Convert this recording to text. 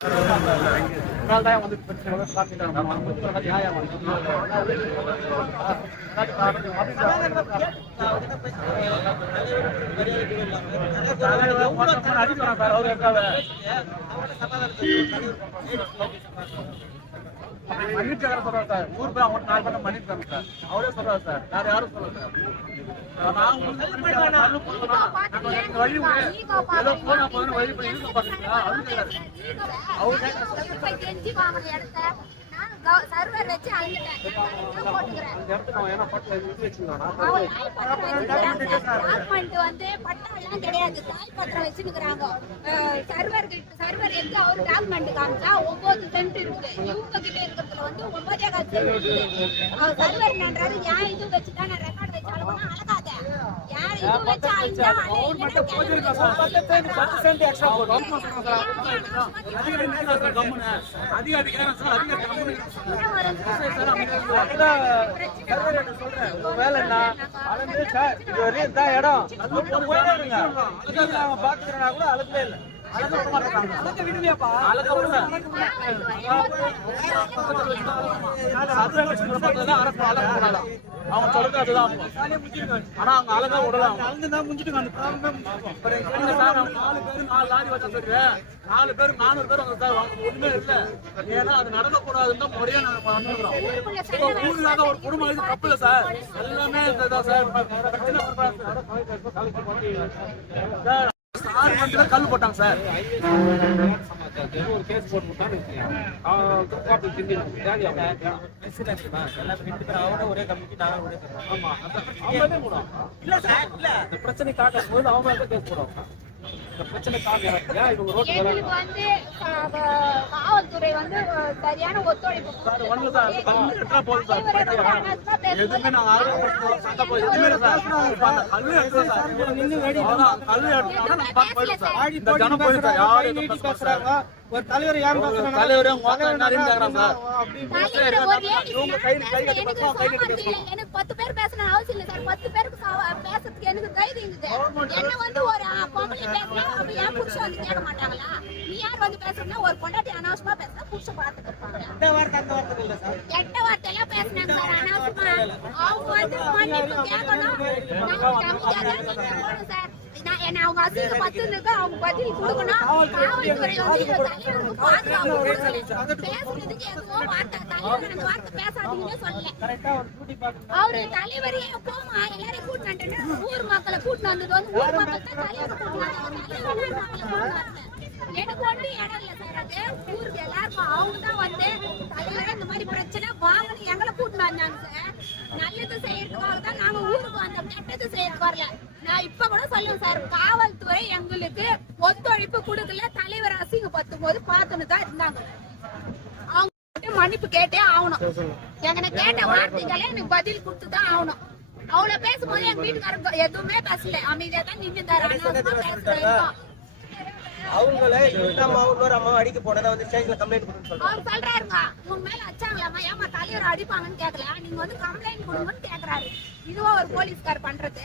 அதனாலதான் வந்து பிரச்சனை வந்து காமிக்கிறாங்க. நம்ம வந்து ஒரு நியாயம் வந்து. தலைவர் வந்து அடிக்கிறான் சார், அவரு இருக்காரு. அப்படி மன்னிச்சாரு சொல்றாரு சார். ஊர் பேர் அவங்க நாலு பேரை மன்னிச்சாங்க சார். அவரே சொல்றாரு சார். வேற யாரும் சொல்லல சார். நான் உங்களுக்கு மன்னிச்சாங்க, நானும் போகலாம். நாங்க எங்க வழி விடு. ஏதோ போனா போதுன்னு வழி போய் இழுக்க பாக்குறீங்களா? அவரு கேக்குறாரு. சர்வர் வச்சு அழுந்துட்டேன் வந்து பட்டா எல்லாம் கிடையாது தாய் பத்திரம் வச்சிருக்கிறாங்க சர்வர் சர்வர் எடுத்து அவர் டாக்குமெண்ட் காமிச்சா ஒன்பது சென்ட் இருக்குது இவங்க கிட்ட இருக்கிறதுல வந்து ஒன்பதே இருக்குது அவர் சர்வர் என்னன்றாரு ஏன் இது வச்சு தான் நான் ரெக்கார்ட் வச்சு அழுகுனா அழகாத யார் இது வச்சு அழுந்தா அதிகாரி. அதிகாரி வேலை என்ன? அளந்து சார், இது வரையும் இதான் இடம். அது போயிட்டே இருங்க. கூட அழகவே இல்லை. அழகு அரசு அவன் சொல்றது அதுதான் ஆனா அவங்க அழகா விடலாம் சார், நாலு நாலு லாரி வச்சா நாலு பேர் நானூறு பேர் வந்தா சார் அவங்க ஒண்ணுமே ஏன்னா அது நடக்கக்கூடாதுன்னு தான் முறையா நாங்க பண்ணுறோம் இப்போ ஊருக்காக ஒரு குடும்பம் இது தப்பு சார் எல்லாமே இதுதான் சார் பிரச்சனை சார் சார் மட்டும் கல் போட்டாங்க சார். ஒரு கேஸ் போட்டு ஒரே கமிட்டி நானும் ஒரே ஆமா. இல்ல சார் இல்ல. பிரச்சனை காட்டும் போது அவங்க கேஸ் போடுவாங்க. எங்களுக்கு வந்து காவல்துறை வந்து சரியான ஒத்துழைப்பு. ஒரு தலைவர் ஏன் எனக்கு பத்து பேர் பேசணும் அவசியம் இல்லை சார். பத்து பேருக்கு பேசுறதுக்கு எனக்கு தைரியம் என்ன வந்து ஒரு பொம்பளை பேசினா அப்ப ஏன் புருஷன் வந்து கேட்க மாட்டாங்களா? நீ யார் வந்து பேசுறதுன்னா ஒரு பொண்டாட்டி அனாவசியமா பேசினா புருஷன் பார்த்துட்டு இருப்பாங்க இந்த வார்த்தை கெட்ட வார்த்தையெல்லாம் பேசினாங்க சார் அனாவசியமா. அவங்க வந்து மன்னிப்பு கேட்கணும் சார். என்ன அவங்க அசிங்க பத்துனுக்கு அவங்க பதில் கொடுக்கணும். காவல்துறை வந்து எங்க தலைவருக்கு பாதுகாப்பு கொடுக்கல பேசுனதுக்கு எதுவோ வார்த்தை தலைவர் அந்த வார்த்தை பேசாதீங்கன்னு சொல்லல. கரெக்டா ஒரு டியூட்டி பார்க்கணும் அவரு தலைவரே போமா எல்லாரையும் கூட்டிட்டு ஊர் மக்களை கூட்டிட்டு வந்தது வந்து ஊர் மக்கள் தான் தலைவர் கூட்டிட்டு வந்தாங்க. தலைவர் மக்களை கூட்டிட்டு வரல. எனக்கு ஒண்ணும் இடம் இல்லை சார் அது. ஊருக்கு எல்லாருக்கும் அவங்க தான் வந்து தலைவர் இந்த மாதிரி பிரச்சனை வாங்கன்னு எங்களை கூட்டிட்டு வந்தாங்க சார். நல்லது செய்யறதுக்காக தான் நாங்க ஊருக்கு வந்தோம். கெட்டது செய்யறதுக்கு வரல. நான் இப்ப கூட சொல்லுவேன் சார். காவல்துறை எங்களுக்கு ஒத்துழைப்பு கொடுக்கல. தலைவர் அசிங்கப்படுத்தும் போது பார்த்துன்னு தான் இருந்தாங்க. அவங்க மன்னிப்பு கேட்டே ஆகணும். எங்கன கேட்ட வார்த்தைகளே எனக்கு பதில் கொடுத்து தான் ஆகணும். அவ்வளவு பேசும்போது எங்க வீட்டுக்காரங்க எதுவுமே பேசல. அமைதியா தான் நின்று பேசுறேன். அவங்கள இந்த இன்னொரு அம்மா அடிக்க போனதை வந்து ஸ்டேஷன்ல கம்ப்ளைண்ட் கொடுன்னு சொல்றாங்க. அவர் சொல்றாருங்க உங்க மேல அச்சாங்களாமா ஏமா தலைவர் அடிப்பாங்கன்னு கேட்கல நீங்க வந்து கம்ப்ளைண்ட் கொடுங்கன்னு கேக்குறாரு. இதுவா ஒரு போலீஸ்கார் பண்றது?